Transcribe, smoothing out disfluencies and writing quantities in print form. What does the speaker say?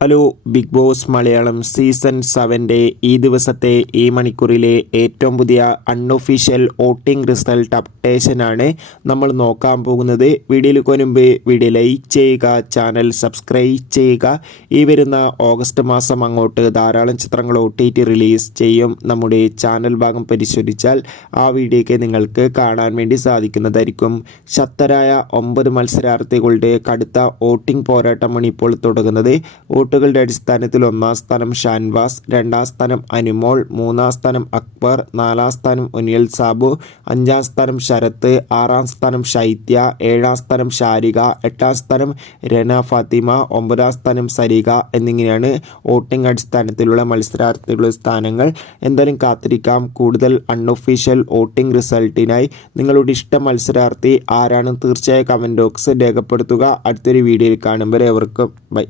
Hello Bigg Boss Malayalam season 7 ഈ ദിവസത്തെ ഈ മണിക്കൂറിലെ ഏറ്റവും പുതിയ അൺഒഫീഷ്യൽ വോട്ടിംഗ് റിസൾട്ട് അപ്ഡേഷനാണ് നമ്മൾ നോക്കാൻ പോകുന്നത്. വീഡിയോയിലേക്ക് മുൻപ് വീഡിയോ ലൈക്ക് ചെയ്യുക, ചാനൽ സബ്സ്ക്രൈബ് ചെയ്യുക. ഈ വരുന്ന ഓഗസ്റ്റ് മാസം അങ്ങോട്ട് ധാരാളം ചിത്രങ്ങൾ OTT റിലീസ് ചെയ്യും. നമ്മുടെ ചാനൽ ഭാഗം പരിശോധിച്ചാൽ ആ വീഡിയോയ്ക്ക് നിങ്ങൾക്ക് കാണാൻ വേണ്ടി സാധിക്കുന്നതായിരിക്കും. ശക്തരായ 9 മത്സരാർത്ഥികളുടെ കടുത്ത വോട്ടിംഗ് പോരാട്ടമാണ് ഇപ്പോൾ തുടങ്ങുന്നത്. വോട്ടുകളുടെ അടിസ്ഥാനത്തിൽ 1-ാം സ്ഥാനം ഷാൻവാസ്, 2-ാം സ്ഥാനം അനുമോൾ, 3-ാം സ്ഥാനം അക്ബർ, 4-ാം സ്ഥാനം ഉനിയൽ സാബു, 5-ാം സ്ഥാനം ശരത്ത്, 6-ാം സ്ഥാനം ശൈത്യ, 7-ാം സ്ഥാനം ഷാരിക, 8-ാം സ്ഥാനം രന ഫാത്തിമ, 9-ാം സ്ഥാനം സരിക എന്നിങ്ങനെയാണ് വോട്ടിംഗ് അടിസ്ഥാനത്തിലുള്ള മത്സരാർത്ഥികളുടെ സ്ഥാനങ്ങൾ. എന്തായാലും കാത്തിരിക്കാം കൂടുതൽ അൺഒഫീഷ്യൽ വോട്ടിംഗ് റിസൾട്ടിനായി. നിങ്ങളുടെ ഇഷ്ട മത്സരാർത്ഥി ആരാണ് തീർച്ചയായും കമൻറ്റ് ബോക്സിൽ രേഖപ്പെടുത്തുക. അടുത്തൊരു വീഡിയോയിൽ കാണും വരെ എവർക്കും ബൈ.